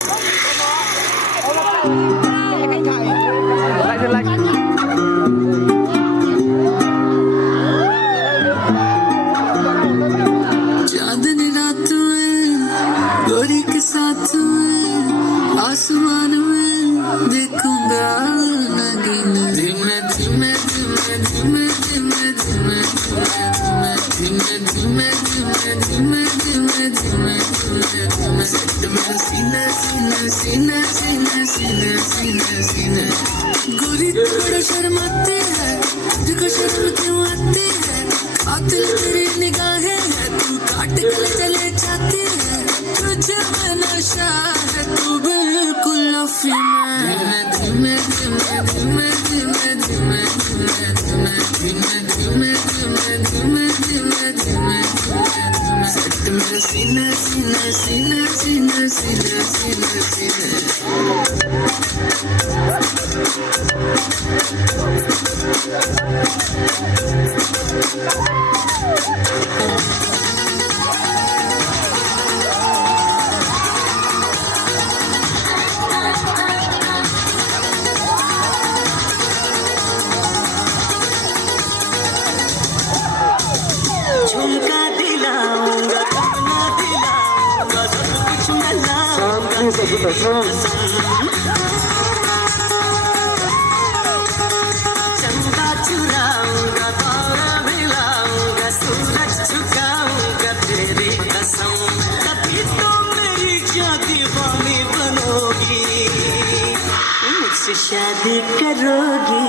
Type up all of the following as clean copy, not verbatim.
चांदनी रात में गोरी के साथ में आसमान में देखूंगा नगीना धीमे धीमे धीमे धीमे धीमे धीमे धीमे धीमे धीमे धीमे धीमे धीमे धीमे सट में सीना सीना सीना सीना सीना सीना सीना गोरी तू बड़ा शर्माती है तुझको शर्म क्यों आती है कातिल तेरी निगाहें है तू काट कर चले जाती है तुझे में नशा है तू बिल्कुल अफी में धीमे धीमे धीमे धीमे धीमे धीमे धीमे धीमे धीमे धीमे धीमे धीमे धीमे सट में सीना सीना सीना सीना सीना सीना सीना झुमका दिलाऊंगा कंगना दिलाऊंगा सब कुछ मैं लाऊंगा चंदा चुराऊंगा तारा मिलाऊंगा सूरज झुकाऊंगा तेरी कसम कभी तो मेरी क्या दीवानी बनोगी मुझसे शादी करोगी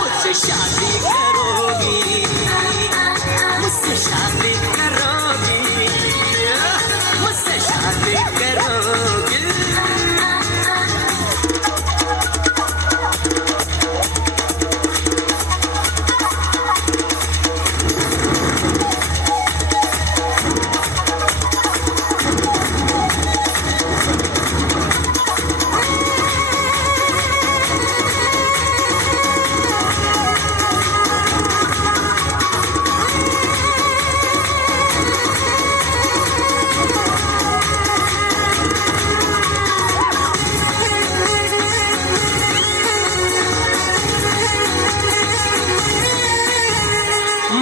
मुझसे शादी करोगी मुझसे शादी करोगी मुझसे शादी करोगी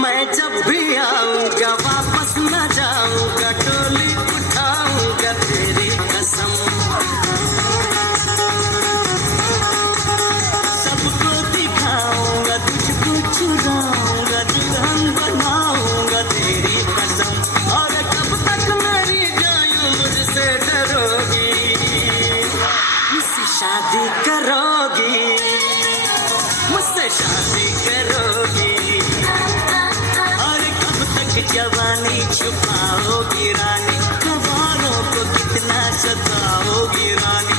मैं जब भी आऊंगा वापस न जाऊंगा टोली उठाऊंगा तेरी कसम सबको दिखाऊंगा तुझको चुराऊंगा दुल्हन बनाऊंगा तेरी कसम और कब तक मेरी जान मुझसे डरोगी मुझसे शादी करोगी मुझसे शादी करोगी जवानी छुपाओगी रानी, ख्वाबों को कितना सताओगी रानी।